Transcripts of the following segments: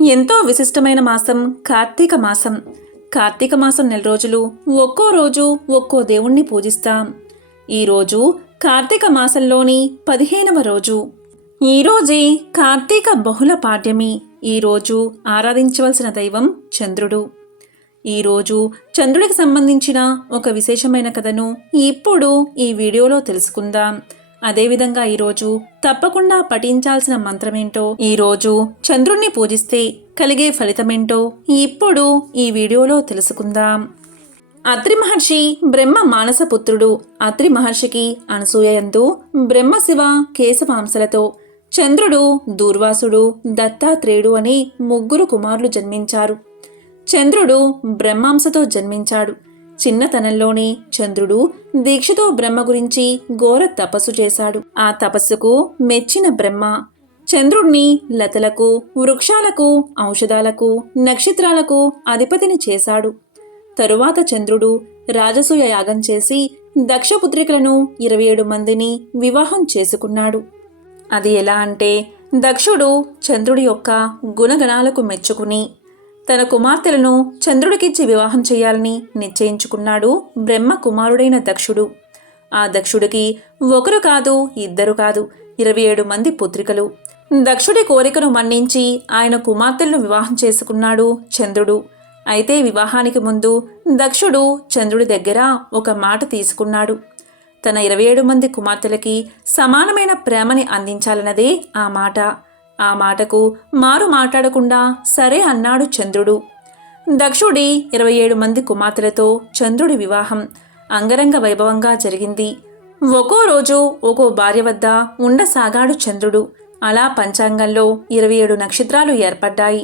ఎంతో విశిష్టమైన మాసం కార్తీక మాసం. కార్తీక మాసం నెల రోజులు ఒక్కో రోజు ఒక్కో దేవుణ్ణి పూజిస్తాం. ఈరోజు కార్తీక మాసంలోని 15వ రోజు. ఈరోజే కార్తీక బహుళ పాడ్యమి. ఈరోజు ఆరాధించవలసిన దైవం చంద్రుడు. ఈరోజు చంద్రుడికి సంబంధించిన ఒక విశేషమైన కథను ఇప్పుడు ఈ వీడియోలో తెలుసుకుందాం. అదేవిధంగా ఈరోజు తప్పకుండా పఠించాల్సిన మంత్రమేంటో, ఈరోజు చంద్రుణ్ణి పూజిస్తే కలిగే ఫలితమేంటో ఇప్పుడు ఈ వీడియోలో తెలుసుకుందాం. అత్రి మహర్షి బ్రహ్మ మానసపుత్రుడు. అత్రి మహర్షికి అనసూయందు బ్రహ్మశివ కేశవాంశలతో చంద్రుడు, దూర్వాసుడు, దత్తాత్రేయుడు అనే 3 కుమారులు జన్మించారు. చంద్రుడు బ్రహ్మాంశతో జన్మించాడు. చిన్నతనంలోనే చంద్రుడు దీక్షతో బ్రహ్మ గురించి ఘోర తపస్సు చేశాడు. ఆ తపస్సుకు మెచ్చిన బ్రహ్మ చంద్రుణ్ణి లతలకు, వృక్షాలకు, ఔషధాలకు, నక్షత్రాలకు అధిపతిని చేశాడు. తరువాత చంద్రుడు రాజసూయ యాగం చేసి దక్షపుత్రికలను 27 మందిని వివాహం చేసుకున్నాడు. అది ఎలా అంటే, దక్షుడు చంద్రుడి యొక్క గుణగణాలకు మెచ్చుకుని తన కుమార్తెలను చంద్రుడికిచ్చి వివాహం చేయాలని నిశ్చయించుకున్నాడు బ్రహ్మ కుమారుడైన దక్షుడు. ఆ దక్షుడికి ఒకరు కాదు, ఇద్దరు కాదు, 27 మంది పుత్రికలు. దక్షుడి కోరికను మన్నించి ఆయన కుమార్తెలను వివాహం చేసుకున్నాడు చంద్రుడు. అయితే వివాహానికి ముందు దక్షుడు చంద్రుడి దగ్గర ఒక మాట తీసుకున్నాడు. తన 27 మంది కుమార్తెలకి సమానమైన ప్రేమని అందించాలన్నదే ఆ మాట. ఆ మాటకు మారు మాట్లాడకుండా సరే అన్నాడు చంద్రుడు. దక్షుడి 27 మంది కుమార్తెలతో చంద్రుడి వివాహం అంగరంగ వైభవంగా జరిగింది. ఒక్కో రోజు ఒక్కో భార్య వద్ద ఉండసాగాడు చంద్రుడు. అలా పంచాంగంలో 27 నక్షత్రాలు ఏర్పడ్డాయి.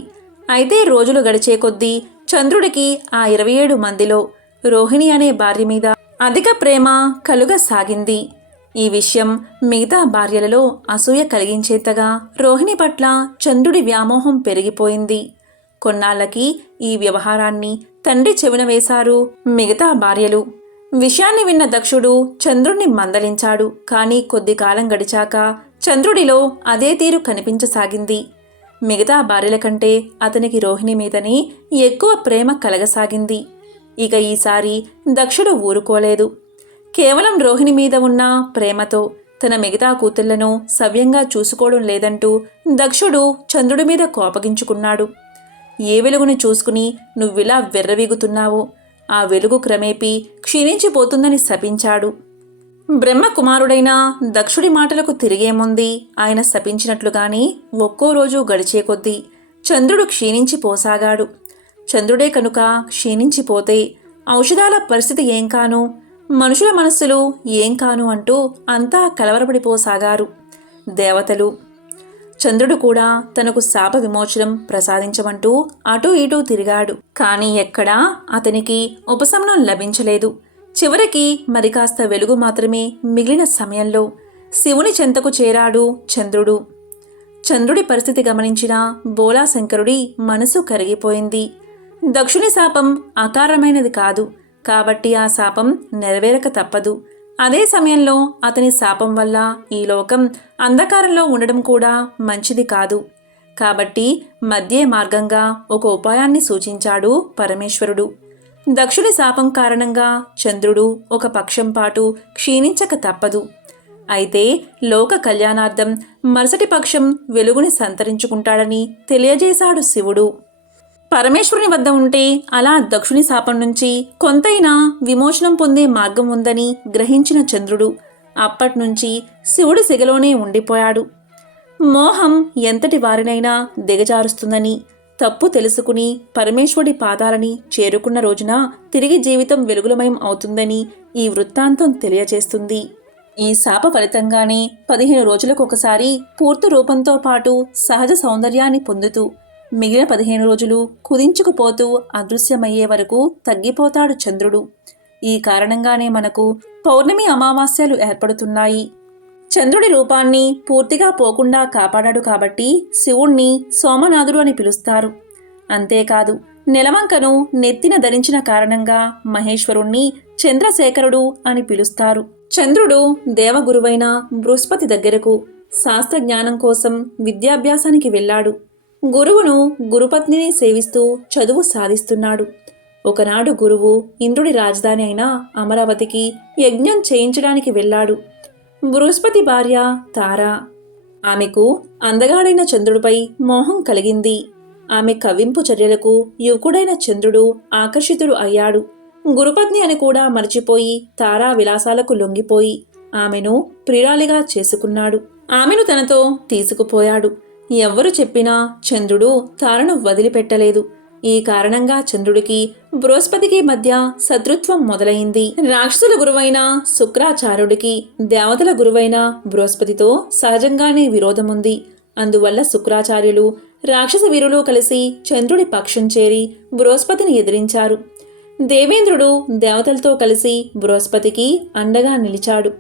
అయితే రోజులు గడిచే కొద్దీ చంద్రుడికి ఆ 27 మందిలో రోహిణి అనే భార్య మీద అధిక ప్రేమ కలుగసాగింది. ఈ విషయం మిగతా భార్యలలో అసూయ కలిగించేంతగా రోహిణి పట్ల చంద్రుడి వ్యామోహం పెరిగిపోయింది. కొన్నాళ్లకి ఈ వ్యవహారాన్ని తండ్రి చెవిన వేశారు మిగతా భార్యలు. విషయాన్ని విన్న దక్షుడు చంద్రుణ్ణి మందలించాడు. కానీ కొద్ది కాలం గడిచాక చంద్రుడిలో అదే తీరు కనిపించసాగింది. మిగతా భార్యల కంటే అతనికి రోహిణి మీదనే ఎక్కువ ప్రేమ కలగసాగింది. ఇక ఈసారి దక్షుడు ఊరుకోలేదు. కేవలం రోహిణి మీద ఉన్న ప్రేమతో తన మిగతా కూతుళ్లను సవ్యంగా చూసుకోవడం లేదంటూ దక్షుడు చంద్రుడి మీద కోపగించుకున్నాడు. ఏ వెలుగుని చూసుకుని నువ్విలా వెర్రవీగుతున్నావో ఆ వెలుగు క్రమేపీ క్షీణించిపోతుందని శపించాడు. బ్రహ్మకుమారుడైన దక్షుడి మాటలకు తిరిగేముంది. ఆయన శపించినట్లుగానే ఒక్కో రోజు గడిచే కొద్దీ చంద్రుడు క్షీణించిపోసాగాడు. చంద్రుడే కనుక క్షీణించిపోతే ఔషధాల పరిస్థితి ఏం కాను, మనుషుల మనస్సులు ఏం కాను అంటూ అంతా కలవరపడిపోసాగారు దేవతలు. చంద్రుడు కూడా తనకు శాప విమోచనం ప్రసాదించమంటూ అటూ ఇటూ తిరిగాడు. కానీ ఎక్కడా అతనికి ఉపశమనం లభించలేదు. చివరికి మరి కాస్త వెలుగు మాత్రమే మిగిలిన సమయంలో శివుని చెంతకు చేరాడు చంద్రుడు. చంద్రుడి పరిస్థితి గమనించిన బోలాశంకరుడి మనసు కరిగిపోయింది. దక్షుని శాపం అకారణమైనది కాదు కాబట్టి ఆ శాపం నెరవేరక తప్పదు. అదే సమయంలో అతని శాపం వల్ల ఈ లోకం అంధకారంలో ఉండడం కూడా మంచిది కాదు. కాబట్టి మధ్య మార్గంగా ఒక ఉపాయాన్ని సూచించాడు పరమేశ్వరుడు. దక్షుని శాపం కారణంగా చంద్రుడు ఒక పక్షం పాటు క్షీణించక తప్పదు. అయితే లోక కళ్యాణార్థం మరుసటి పక్షం వెలుగుని సంతరించుకుంటాడని తెలియజేశాడు శివుడు. పరమేశ్వరుని వద్ద ఉంటే అలా దక్షుని శాపం నుంచి కొంతైనా విమోచనం పొందే మార్గం ఉందని గ్రహించిన చంద్రుడు అప్పట్నుంచి శివుడి సిగలోనే ఉండిపోయాడు. మోహం ఎంతటి వారినైనా దిగజారుస్తుందని తప్పు తెలుసుకుని పరమేశ్వరుడి పాదాలని చేరుకున్న రోజున తిరిగి జీవితం వెలుగులమయం అవుతుందని ఈ వృత్తాంతం తెలియజేస్తుంది. ఈ శాప ఫలితంగానే 15 రోజులకు ఒకసారి పూర్తి రూపంతో పాటు సహజ సౌందర్యాన్ని పొందుతూ మిగిలిన 15 రోజులు కుదించుకుపోతూ అదృశ్యమయ్యే వరకు తగ్గిపోతాడు చంద్రుడు. ఈ కారణంగానే మనకు పౌర్ణమి అమావాస్యలు ఏర్పడుతున్నాయి. చంద్రుడి రూపాన్ని పూర్తిగా పోకుండా కాపాడాడు కాబట్టి శివుణ్ణి సోమనాథుడు అని పిలుస్తారు. అంతేకాదు నెలవంకను నెత్తిన ధరించిన కారణంగా మహేశ్వరుణ్ణి చంద్రశేఖరుడు అని పిలుస్తారు. చంద్రుడు దేవగురువైన బృహస్పతి దగ్గరకు శాస్త్రజ్ఞానం కోసం విద్యాభ్యాసానికి వెళ్ళాడు. గురువును గురుపత్నిని సేవిస్తూ చదువు సాధిస్తున్నాడు. ఒకనాడు గురువు ఇంద్రుడి రాజధాని అయిన అమరావతికి యజ్ఞం చేయించడానికి వెళ్ళాడు. బృహస్పతి భార్య తార. ఆమెకు అందగాడైన చంద్రుడిపై మోహం కలిగింది. ఆమె కవ్వింపు చర్యలకు యువకుడైన చంద్రుడు ఆకర్షితుడు అయ్యాడు. గురుపత్ని అని కూడా మర్చిపోయి తారా విలాసాలకు లొంగిపోయి ఆమెను ప్రియురాలిగా చేసుకున్నాడు. ఆమెను తనతో తీసుకుపోయాడు. ఎవ్వరు చెప్పినా చంద్రుడు తారను వదిలిపెట్టలేదు. ఈ కారణంగా చంద్రుడికి బృహస్పతికి మధ్య శత్రుత్వం మొదలైంది. రాక్షసుల గురువైన శుక్రాచార్యుడికి దేవతల గురువైన బృహస్పతితో సహజంగానే విరోధముంది. అందువల్ల శుక్రాచార్యులు రాక్షస వీరులు కలిసి చంద్రుడి పక్షం చేరి బృహస్పతిని ఎదిరించారు. దేవేంద్రుడు దేవతలతో కలిసి బృహస్పతికి అండగా నిలిచాడు.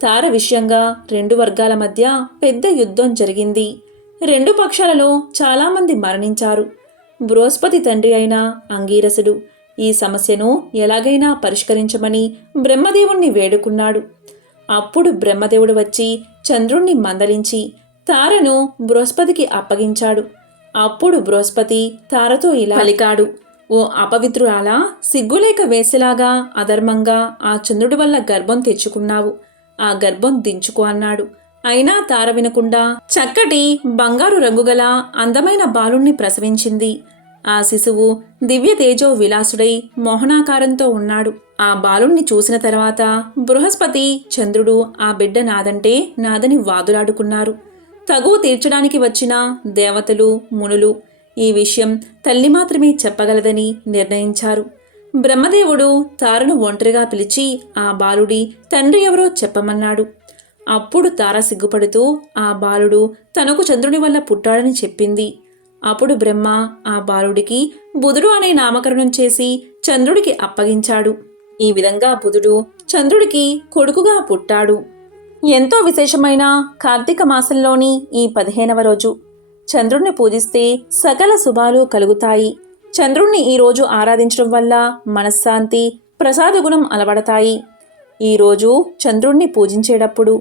తార విషయంగా రెండు వర్గాల మధ్య పెద్ద యుద్ధం జరిగింది. రెండు పక్షాలలో చాలామంది మరణించారు. బృహస్పతి తండ్రి అయిన అంగీరసుడు ఈ సమస్యను ఎలాగైనా పరిష్కరించమని బ్రహ్మదేవుణ్ణి వేడుకున్నాడు. అప్పుడు బ్రహ్మదేవుడు వచ్చి చంద్రుణ్ణి మందలించి తారను బృహస్పతికి అప్పగించాడు. అప్పుడు బృహస్పతి తారతో ఇలా పలికాడు: ఓ అపవిత్రురాలా, సిగ్గులేక వేసేలాగా అధర్మంగా ఆ చంద్రుడి వల్ల గర్భం తెచ్చుకున్నావు. ఆ గర్భం దించుకో అన్నాడు. అయినా తార వినకుండా చక్కటి బంగారు రంగుగల అందమైన బాలుణ్ణి ప్రసవించింది. ఆ శిశువు దివ్య తేజో విలాసుడై మోహనాకారంతో ఉన్నాడు. ఆ బాలుణ్ణి చూసిన తర్వాత బృహస్పతి చంద్రుడు ఆ బిడ్డ నాదంటే నాదని వాదులాడుకున్నారు. తగువ తీర్చడానికి వచ్చిన దేవతలు మునులు ఈ విషయం తల్లి మాత్రమే చెప్పగలదని నిర్ణయించారు. బ్రహ్మదేవుడు తారను ఒంటరిగా పిలిచి ఆ బాలుడి తండ్రి ఎవరో చెప్పమన్నాడు. అప్పుడు తార సిగ్గుపడుతూ ఆ బాలుడు తనకు చంద్రుని వల్ల పుట్టాడని చెప్పింది. అప్పుడు బ్రహ్మ ఆ బాలుడికి బుధుడు అనే నామకరణం చేసి చంద్రుడికి అప్పగించాడు. ఈ విధంగా బుధుడు చంద్రుడికి కొడుకుగా పుట్టాడు. ఎంతో విశేషమైన కార్తీక మాసంలోని ఈ 15వ రోజు చంద్రుణ్ణి పూజిస్తే సకల శుభాలు కలుగుతాయి. చంద్రుణ్ణి ఈరోజు ఆరాధించడం వల్ల మనశ్శాంతి, ప్రసాద గుణం అలవడతాయి. ఈరోజు చంద్రుణ్ణి పూజించేటప్పుడు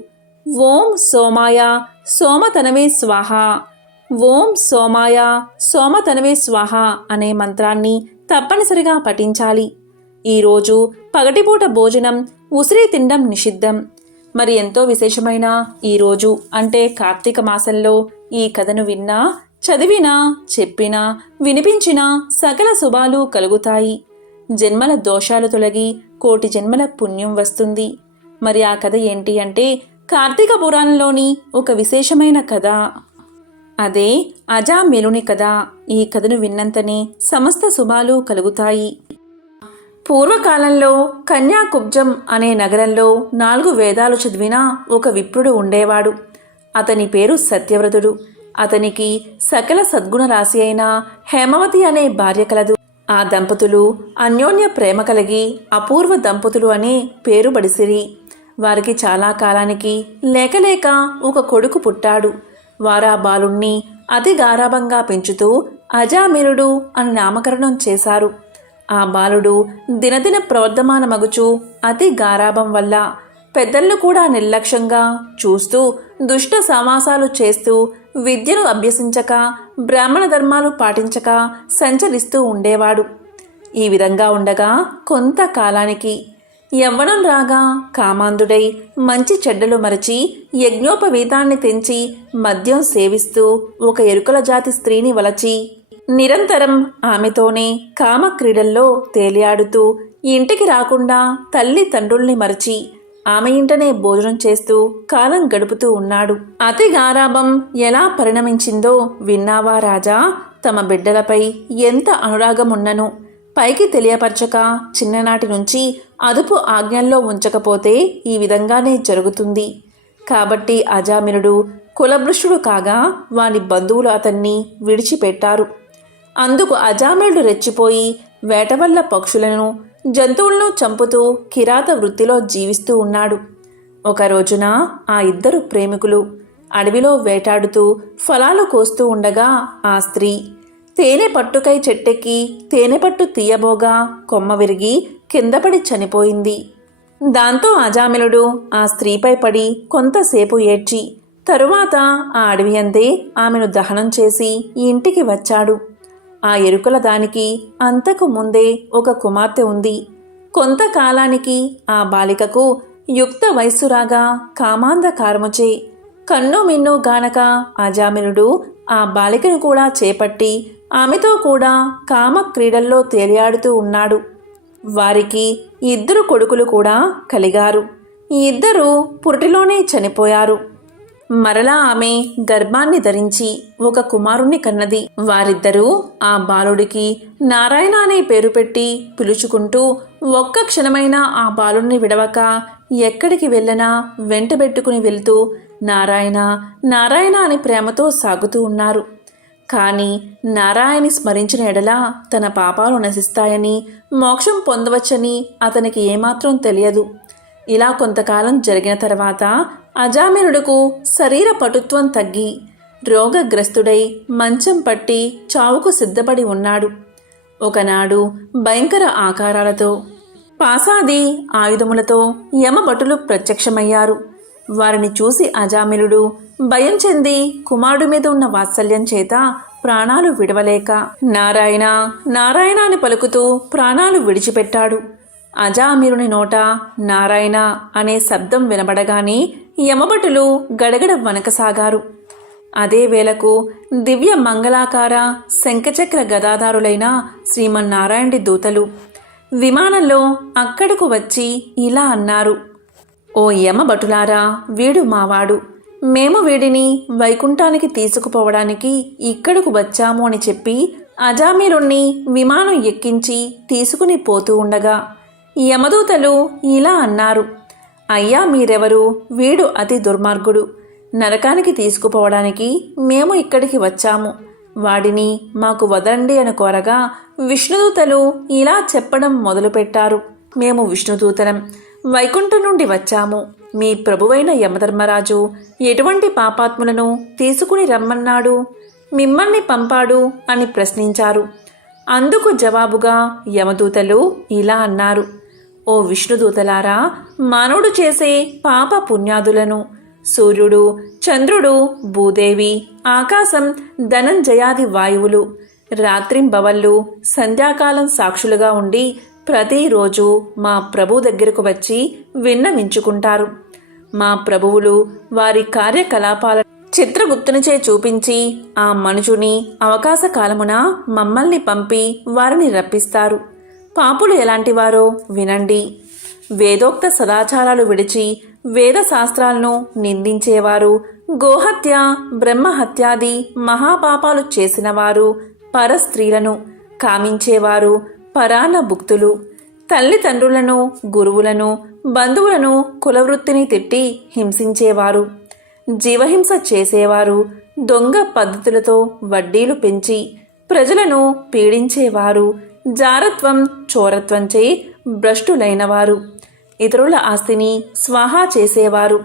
ఓం సోమాయ సోమతనవే స్వాహ, ఓం సోమాయ సోమతనవే స్వాహ అనే మంత్రాన్ని తప్పనిసరిగా పఠించాలి. ఈరోజు పగటిపూట భోజనం, ఉసిరి తినడం నిషిద్ధం. మరి ఎంతో విశేషమైన ఈరోజు అంటే కార్తీక మాసంలో ఈ కథను విన్నా, చదివినా, చెప్పినా, వినిపించినా సకల శుభాలు కలుగుతాయి. జన్మల దోషాలు తొలగి కోటి జన్మల పుణ్యం వస్తుంది. మరి ఆ కథ ఏంటి అంటే కార్తీక పురాణంలోని ఒక విశేషమైన కథ. అదే అజామిలుని కథ. ఈ కథను విన్నంతనే సమస్త శుభాలు కలుగుతాయి. పూర్వకాలంలో కన్యాకుబ్జం అనే నగరంలో 4 వేదాలు చదివిన ఒక విప్రుడు ఉండేవాడు. అతని పేరు సత్యవ్రతుడు. అతనికి సకల సద్గుణ రాశి అయిన హేమవతి అనే భార్య కలదు. ఆ దంపతులు అన్యోన్య ప్రేమ కలిగి అపూర్వ దంపతులు అనే పేరు బడిసిరి. వారికి చాలా కాలానికి లేకలేక ఒక కొడుకు పుట్టాడు. వారా బాలుణ్ణి అతి గారాభంగా పెంచుతూ అజామిలుడు అని నామకరణం చేశారు. ఆ బాలుడు దినదిన ప్రవర్ధమానమగుచు అతి గారాభం వల్ల పెద్దలను కూడా నిర్లక్ష్యంగా చూస్తూ దుష్ట సమాసాలు చేస్తూ విద్యను అభ్యసించక బ్రాహ్మణ ధర్మాలు పాటించక సంచరిస్తూ ఉండేవాడు. ఈ విధంగా ఉండగా కొంతకాలానికి యవ్వనం రాగా కామాంధుడై మంచి చెడ్డలు మరచి యజ్ఞోపవీతాన్ని తెంచి మద్యం సేవిస్తూ ఒక ఎరుకల జాతి స్త్రీని వలచి నిరంతరం ఆమెతోనే కామక్రీడల్లో తేలియాడుతూ ఇంటికి రాకుండా తల్లి తండ్రుల్ని మరచి ఆమె ఇంటనే భోజనం చేస్తూ కాలం గడుపుతూ ఉన్నాడు. అతి గారాభం ఎలా పరిణమించిందో విన్నావా రాజా? తమ బిడ్డలపై ఎంత అనురాగం ఉన్నను పైకి తెలియపరచక చిన్ననాటి నుంచి అదుపు ఆజ్ఞల్లో ఉంచకపోతే ఈ విధంగానే జరుగుతుంది. కాబట్టి అజామినుడు కులభృష్టుడు కాగా వాని బంధువులు అతన్ని విడిచిపెట్టారు. అందుకు అజామినుడు రెచ్చిపోయి వేట వల్ల పక్షులను జంతువులను చంపుతూ కిరాత వృత్తిలో జీవిస్తూ ఉన్నాడు. ఒక రోజున ఆ ఇద్దరు ప్రేమికులు అడవిలో వేటాడుతూ ఫలాలు కోస్తూ ఉండగా ఆ స్త్రీ తేనె పట్టుకై చెట్టెక్కి తేనె పట్టు తీయబోగా కొమ్మ విరిగి కిందపడి చనిపోయింది. దాంతో అజామిలుడు ఆ స్త్రీపై పడి కొంతసేపు ఏడ్చి తరువాత ఆ అడవి అందే ఆమెను దహనం చేసి ఇంటికి వచ్చాడు. ఆ ఎరుకల దానికి అంతకు ముందే ఒక కుమార్తె ఉంది. కొంతకాలానికి ఆ బాలికకు యుక్త వయస్సురాగా కామాంధకారముచే కన్ను మిన్ను గానక అజామినుడు ఆ బాలికను కూడా చేపట్టి ఆమెతో కూడా కామ క్రీడల్లో తేలియాడుతూ ఉన్నాడు. వారికి 2 కొడుకులు కూడా కలిగారు. ఈ 2 పురిటిలోనే చనిపోయారు. మరలా ఆమె గర్భాన్ని ధరించి ఒక కుమారుణ్ణి కన్నది. వారిద్దరూ ఆ బాలుడికి నారాయణ అనే పేరు పెట్టి పిలుచుకుంటూ ఒక్క క్షణమైనా ఆ బాలుణ్ణి విడవక ఎక్కడికి వెళ్ళినా వెంటబెట్టుకుని వెళ్తూ నారాయణ నారాయణ అని ప్రేమతో సాగుతూ ఉన్నారు. కానీ నారాయణి స్మరించిన ఎడల తన పాపాలు నశిస్తాయని, మోక్షం పొందవచ్చని అతనికి ఏమాత్రం తెలియదు. ఇలా కొంతకాలం జరిగిన తర్వాత అజామినుడుకు శరీర పటుత్వం తగ్గి రోగగ్రస్తుడై మంచం పట్టి చావుకు సిద్ధపడి ఉన్నాడు. ఒకనాడు భయంకర ఆకారాలతో పాసాది ఆయుధములతో యమభటులు ప్రత్యక్షమయ్యారు. వారిని చూసి అజామినుడు భయం చెంది కుమారుడి మీద ఉన్న వాత్సల్యం చేత ప్రాణాలు విడవలేక నారాయణ నారాయణ అని పలుకుతూ ప్రాణాలు విడిచిపెట్టాడు. అజామిరుని నోట నారాయణ అనే శబ్దం వినబడగానే యమభటులు గడగడ వనకసాగారు. అదే వేళకు దివ్య మంగళాకార శంఖచక్ర గదాధారులైన శ్రీమన్నారాయణుడి దూతలు విమానంలో అక్కడకు వచ్చి ఇలా అన్నారు: ఓ యమభటులారా, వీడు మావాడు. మేము వీడిని వైకుంఠానికి తీసుకుపోవడానికి ఇక్కడకు వచ్చాము అని చెప్పి అజామిరుణ్ణి విమానం ఎక్కించి తీసుకుని పోతూ ఉండగా యమదూతలు ఇలా అన్నారు: అయ్యా, మీరెవరు? వీడు అతి దుర్మార్గుడు. నరకానికి తీసుకుపోవడానికి మేము ఇక్కడికి వచ్చాము. వాడిని మాకు వదలండి అని కోరగా విష్ణుదూతలు ఇలా చెప్పడం మొదలుపెట్టారు: మేము విష్ణుదూతలం, వైకుంఠం నుండి వచ్చాము. మీ ప్రభువైన యమధర్మరాజు ఎటువంటి పాపాత్ములను తీసుకుని రమ్మన్నాడు, మిమ్మల్ని పంపాడు అని ప్రశ్నించారు. అందుకు జవాబుగా యమదూతలు ఇలా అన్నారు: ఓ విష్ణుదూతలారా, మానవుడు చేసే పాప పుణ్యాదులను సూర్యుడు, చంద్రుడు, భూదేవి, ఆకాశం, ధనంజయాది వాయువులు రాత్రింబవళ్ళు సంధ్యాకాలం సాక్షులుగా ఉండి ప్రతిరోజు మా ప్రభు దగ్గరకు వచ్చి విన్నవించుకుంటారు. మా ప్రభువులు వారి కార్యకలాపాల చిత్రగుప్తునిచే చూపించి ఆ మనుషుని అవకాశ కాలమున మమ్మల్ని పంపి వారిని రప్పిస్తారు. పాపులు ఎలాంటివారో వినండి. వేదోక్త సదాచారాలు విడిచి వేద శాస్త్రాలను నిందించేవారు, గోహత్య, బ్రహ్మహత్యాది మహాపాపాలు చేసినవారు, పరస్త్రీలను కామించేవారు, పరాన్న భుక్తులు, తల్లిదండ్రులను, గురువులను, బంధువులను, కులవృత్తిని తిట్టి హింసించేవారు, జీవహింస చేసేవారు, దొంగ పద్ధతులతో వడ్డీలు పెంచి ప్రజలను పీడించేవారు, జారత్వం, చోరత్వంచే భ్రష్టులైనవారు, ఇతరుల ఆస్తిని స్వాహా చేసేవారు,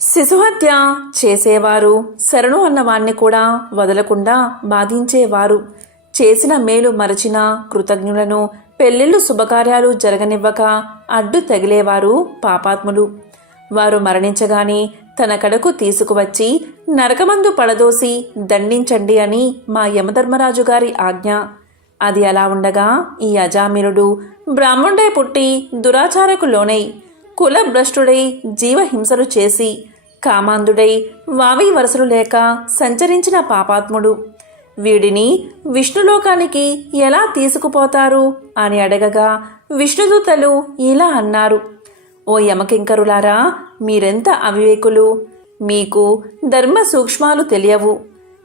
శిశుహత్య చేసేవారు, శరణు అన్నవాణ్ణి కూడా వదలకుండా బాధించేవారు, చేసిన మేలు మరచిన కృతజ్ఞులను, పెళ్ళిళ్ళు శుభకార్యాలు జరగనివ్వక అడ్డు తగిలేవారు పాపాత్ములు. వారు మరణించగానే తన కడకు తీసుకువచ్చి నరకమందు పడదోసి దండించండి అని మా యమధర్మరాజు గారి ఆజ్ఞ. అది అలా ఉండగా ఈ అజామినుడు బ్రాహ్మణుడై పుట్టి దురాచారకు లోనై కులభ్రష్టుడై జీవహింసలు చేసి కామాంధుడై వావి వరసలు లేక సంచరించిన పాపాత్ముడు. వీడిని విష్ణులోకానికి ఎలా తీసుకుపోతారు అని అడగగా విష్ణుదూతలు ఇలా అన్నారు: ఓ యమకింకరులారా, మీరెంత అవివేకులు! మీకు ధర్మ సూక్ష్మాలు తెలియవు.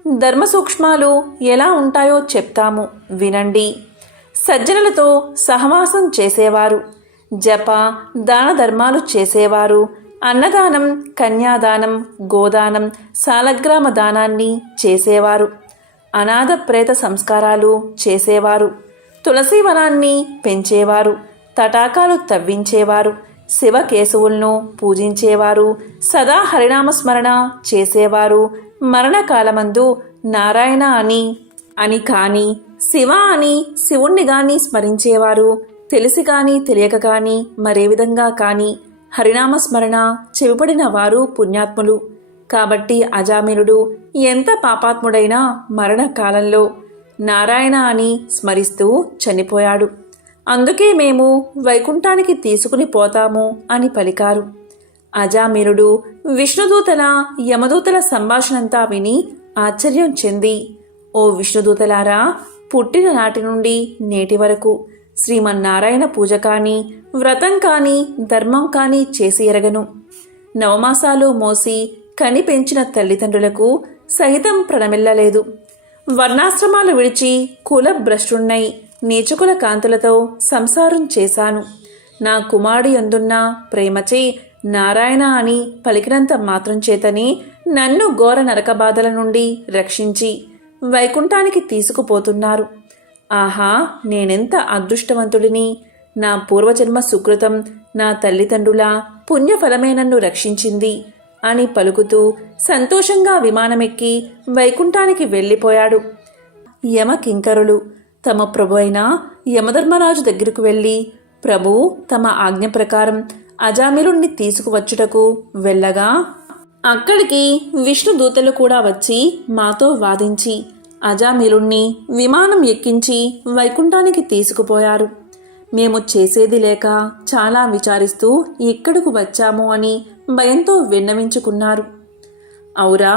ధర్మ సూక్ష్మాలు ఎలా ఉంటాయో చెప్తాము, వినండి. సజ్జనులతో సహవాసం చేసేవారు, జప దాన ధర్మాలు చేసేవారు, అన్నదానం, కన్యాదానం, గోదానం, సాలగ్రామ దానాన్ని చేసేవారు, అనాథ ప్రేత సంస్కారాలు చేసేవారు, తులసీవనాన్ని పెంచేవారు, తటాకాలు తవ్వించేవారు, శివకేశవులను పూజించేవారు, సదా హరినామస్మరణ చేసేవారు, మరణకాలమందు నారాయణ అని కాని శివ అని శివుణ్ణి గాని స్మరించేవారు, తెలిసి కాని తెలియక కాని మరే విధంగా కాని హరినామస్మరణ చెవిపడిన వారు పుణ్యాత్ములు. కాబట్టి అజామినుడు ఎంత పాపాత్ముడైనా మరణకాలంలో నారాయణ అని స్మరిస్తూ చనిపోయాడు. అందుకే మేము వైకుంఠానికి తీసుకుని పోతాము అని పలికారు. అజామినుడు విష్ణుదూతల యమదూతల సంభాషణంతా విని ఆశ్చర్యం చెంది, ఓ విష్ణుదూతలారా, పుట్టిన నాటి నుండి నేటి వరకు శ్రీమన్నారాయణ పూజ కానీ వ్రతం కానీ ధర్మం కానీ చేసి ఎరగను. నవమాసాలు మోసి కని పెంచిన తల్లిదండ్రులకు సహితం ప్రణమిల్లలేదు. వర్ణాశ్రమాలు విడిచి కులభ్రష్టున్నై నీచుకుల కాంతులతో సంసారం చేశాను. నా కుమారుడి అందున్న ప్రేమచే నారాయణ అని పలికినంత మాత్రం చేతని నన్ను ఘోర నరకబాధల నుండి రక్షించి వైకుంఠానికి తీసుకుపోతున్నారు. ఆహా, నేనెంత అదృష్టవంతుడిని! నా పూర్వజన్మ సుకృతం నా తల్లిదండ్రుల పుణ్యఫలమే నన్ను రక్షించింది అని పలుకుతూ సంతోషంగా విమానమెక్కి వైకుంఠానికి వెళ్ళిపోయాడు. యమకింకరులు తమ ప్రభు అయిన యమధర్మరాజు దగ్గరకు వెళ్ళి, ప్రభు తమ ఆజ్ఞ ప్రకారం అజామిలుణ్ణి తీసుకువచ్చుటకు వెళ్ళగా అక్కడికి విష్ణుదూతలు కూడా వచ్చి మాతో వాదించి అజామిలుణ్ణి విమానం ఎక్కించి వైకుంఠానికి తీసుకుపోయారు. మేము చేసేది లేక చాలా విచారిస్తూ ఇక్కడకు వచ్చాము అని భయంతో విన్నవించుకున్నారు. ఔరా,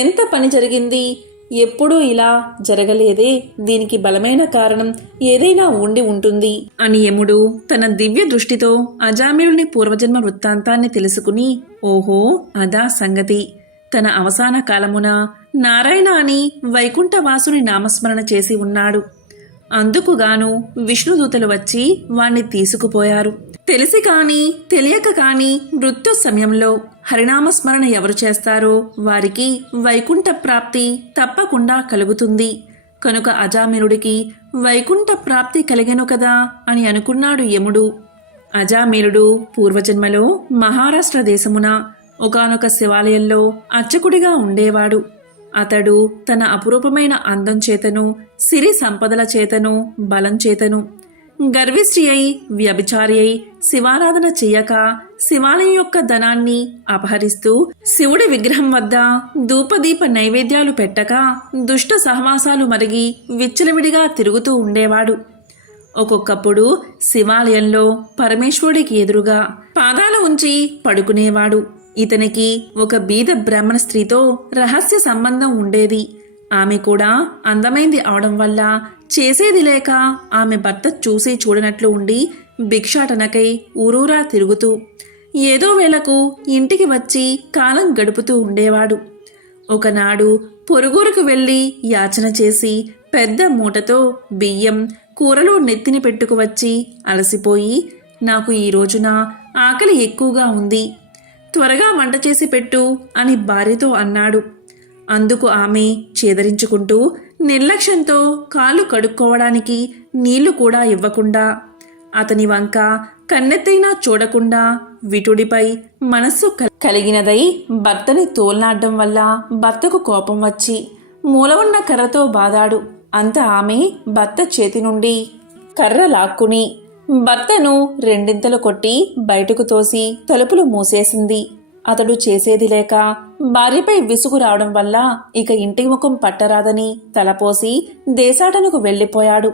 ఎంత పని జరిగింది! ఎప్పుడూ ఇలా జరగలేదే. దీనికి బలమైన కారణం ఏదైనా ఉండి ఉంటుంది అని యముడు తన దివ్య దృష్టితో అజామిలుని పూర్వజన్మ వృత్తాంతాన్ని తెలుసుకుని, ఓహో అదా సంగతి. తన అవసాన కాలమున నారాయణ అని వైకుంఠవాసుని నామస్మరణ చేసి ఉన్నాడు. అందుకుగాను విష్ణుదూతలు వచ్చి వాణ్ణి తీసుకుపోయారు. తెలిసి కాని తెలియక కాని మృత్యు సమయంలో హరినామస్మరణ ఎవరు చేస్తారో వారికి వైకుంఠ ప్రాప్తి తప్పకుండా కలుగుతుంది. కనుక అజామిలుడికి వైకుంఠ ప్రాప్తి కలిగెను కదా అని అనుకున్నాడు యముడు. అజామిలుడు పూర్వజన్మలో మహారాష్ట్ర దేశమున ఒకానొక శివాలయంలో అర్చకుడిగా ఉండేవాడు. అతడు తన అపురూపమైన అందం చేతను సిరి సంపదల చేతను బలం చేతను గర్విష్ఠి అయి వ్యభిచారి అయి శివారాధన చెయ్యక శివాలయం యొక్క ధనాన్ని అపహరిస్తూ శివుడి విగ్రహం వద్ద ధూపదీప నైవేద్యాలు పెట్టక దుష్ట సహవాసాలు మరిగి విచ్చలవిడిగా తిరుగుతూ ఉండేవాడు. ఒక్కొక్కప్పుడు శివాలయంలో పరమేశ్వరుడికి ఎదురుగా పాదాలు ఉంచి పడుకునేవాడు. ఇతనికి ఒక బీద బ్రాహ్మణ స్త్రీతో రహస్య సంబంధం ఉండేది. ఆమె కూడా అందమైంది అవడం వల్ల చేసేది లేక ఆమె భర్త చూసి చూడనట్లు ఉండి భిక్షాటనకై ఊరూరా తిరుగుతూ ఏదో వేళకు ఇంటికి వచ్చి కాలం గడుపుతూ ఉండేవాడు. ఒకనాడు పొరుగురికి వెళ్ళి యాచన చేసి పెద్ద మూటతో బియ్యం కూరలు నెత్తిని పెట్టుకువచ్చి అలసిపోయి, నాకు ఈ రోజున ఆకలి ఎక్కువగా ఉంది, త్వరగా వంట చేసి పెట్టు అని భార్యతో అన్నాడు. అందుకు ఆమె చేదరించుకుంటూ నిర్లక్ష్యంతో కాళ్ళు కడుక్కోవడానికి నీళ్లు కూడా ఇవ్వకుండా అతని వంక కన్నెత్తైనా చూడకుండా విటుడిపై మనస్సు కలిగినదై భర్తని తోల్నాడడం వల్ల భర్తకు కోపం వచ్చి మూల ఉన్న కర్రతో బాదాడు. అంత ఆమె భర్త చేతి నుండి కర్ర లాక్కుని భర్తను రెండింతలు కొట్టి బయటకు తోసి తలుపులు మూసేసింది. అతడు చేసేది లేక భార్యపై విసుగు రావడం వల్ల ఇక ఇంటి ముఖం పట్టరాదని తలపోసి దేశాటనకు వెళ్ళిపోయాడు.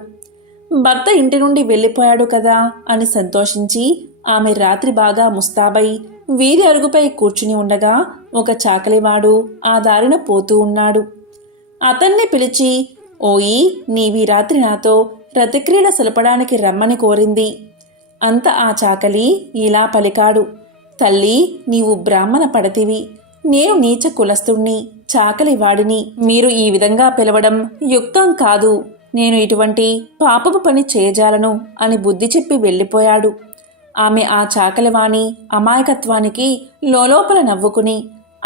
భర్త ఇంటి నుండి వెళ్ళిపోయాడు కదా అని సంతోషించి ఆమె రాత్రి బాగా ముస్తాబై వీధి అరుగుపై కూర్చుని ఉండగా ఒక చాకలివాడు ఆ దారిన పోతూ ఉన్నాడు. అతన్ని పిలిచి, ఓయి, నీవీ రాత్రి నాతో రతిక్రీడ సలపడానికి రమ్మని కోరింది. అంత ఆ చాకలి ఇలా పలికాడు, తల్లి, నీవు బ్రాహ్మణ పడతివి, నేను నీచ కులస్తుణ్ణి, చాకలి వాడిని. మీరు ఈ విధంగా పిలవడం యుక్తం కాదు. నేను ఇటువంటి పాపపు పని చేయజాలను అని బుద్ధి చెప్పి వెళ్ళిపోయాడు. ఆమె ఆ చాకలివాణి అమాయకత్వానికి లోలోపల నవ్వుకుని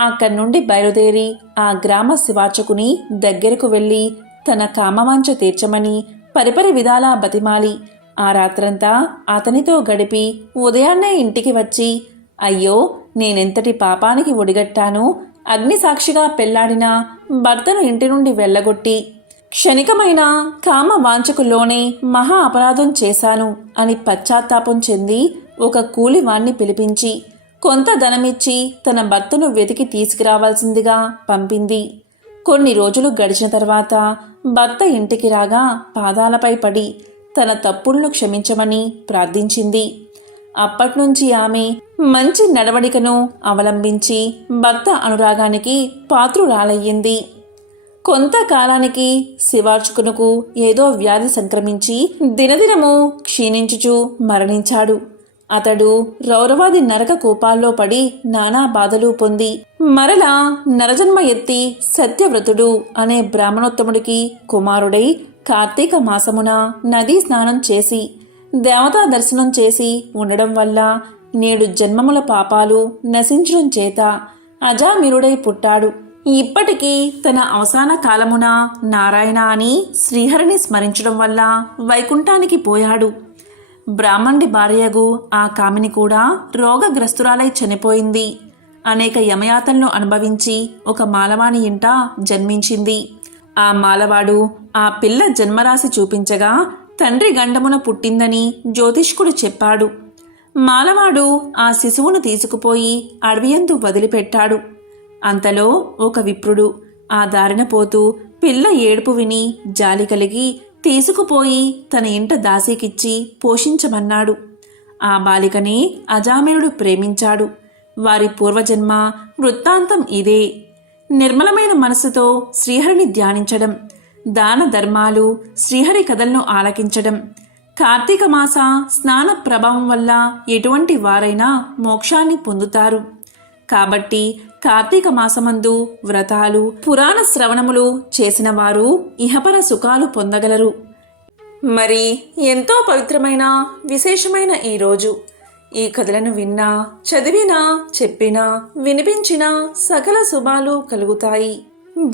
అక్కడి నుండి బయలుదేరి ఆ గ్రామ శివార్చకుని దగ్గరకు వెళ్ళి తన కామవాంఛ తీర్చమని పరిపరి విధాలా బతిమాలి ఆ రాత్రంతా అతనితో గడిపి ఉదయాన్నే ఇంటికి వచ్చి, అయ్యో, నేనెంతటి పాపానికి ఒడిగట్టాను, అగ్నిసాక్షిగా పెళ్లాడిన భర్తను ఇంటి నుండి వెళ్ళగొట్టి క్షణికమైన కామ వాంఛకులోనే మహా అపరాధం చేశాను అని పశ్చాత్తాపం చెంది ఒక కూలివాణ్ణి పిలిపించి, కొంత ధనమిచ్చి తన భర్తను వెతికి తీసుకురావాల్సిందిగా పంపింది. కొన్ని రోజులు గడిచిన తర్వాత భర్త ఇంటికి రాగా పాదాలపై పడి తన తప్పులను క్షమించమని ప్రార్థించింది. అప్పట్నుంచి ఆమె మంచి నడవడికను అవలంబించి భర్త అనురాగానికి పాత్రురాలయ్యింది. కొంతకాలానికి శివార్చుకునకు ఏదో వ్యాధి సంక్రమించి దినదినము క్షీణించుచూ మరణించాడు. అతడు రౌరవాది నరక కూపాల్లో పడి నానా బాధలు పొంది మరలా నరజన్మ ఎత్తి సత్యవ్రతుడు అనే బ్రాహ్మణోత్తముడికి కుమారుడై కార్తీక మాసమున నదీ స్నానం చేసి దేవతా దర్శనం చేసి ఉండడం వల్ల 7 జన్మముల పాపాలు నశించడం చేత అజామిరుడై పుట్టాడు. ఇప్పటికీ తన అవసాన కాలమున నారాయణ అని శ్రీహరిని స్మరించడం వల్ల వైకుంఠానికి పోయాడు. బ్రాహ్మణుడి భార్యగు ఆ కామిని కూడా రోగగ్రస్తురాలై చనిపోయింది. అనేక యమయాతలను అనుభవించి ఒక మాలవాణి ఇంట జన్మించింది. ఆ మాలవాడు ఆ పిల్ల జన్మరాశి చూపించగా తండ్రి గండమున పుట్టిందని జ్యోతిష్కుడు చెప్పాడు. మాలవాడు ఆ శిశువును తీసుకుపోయి అడవియందు వదిలిపెట్టాడు. అంతలో ఒక విప్రుడు ఆ దారిన పోతూ పిల్ల ఏడుపు విని జాలి కలిగి తీసుకుపోయి తన ఇంట దాసీకిచ్చి పోషించమన్నాడు. ఆ బాలికని అజామినుడు ప్రేమించాడు. వారి పూర్వజన్మ వృత్తాంతం ఇదే. నిర్మలమైన మనసుతో శ్రీహరిని ధ్యానించడం, దాన ధర్మాలు, శ్రీహరి కథలను ఆలకించడం, కార్తీక మాస స్నాన ప్రభావం వల్ల ఎటువంటి వారైనా మోక్షాన్ని పొందుతారు. కాబట్టి కార్తీక మాసమందు వ్రతాలు, పురాణ శ్రవణములు చేసిన వారు ఇహపర సుఖాలు పొందగలరు. మరి ఎంతో పవిత్రమైన విశేషమైన ఈరోజు ఈ కథలను విన్నా, చదివినా, చెప్పినా, వినిపించినా సకల శుభాలు కలుగుతాయి.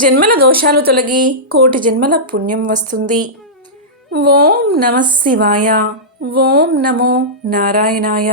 జన్మల దోషాలు తొలగి 1,000,000 జన్మల పుణ్యం వస్తుంది. ఓం నమః శివాయ. ఓం నమో నారాయణాయ.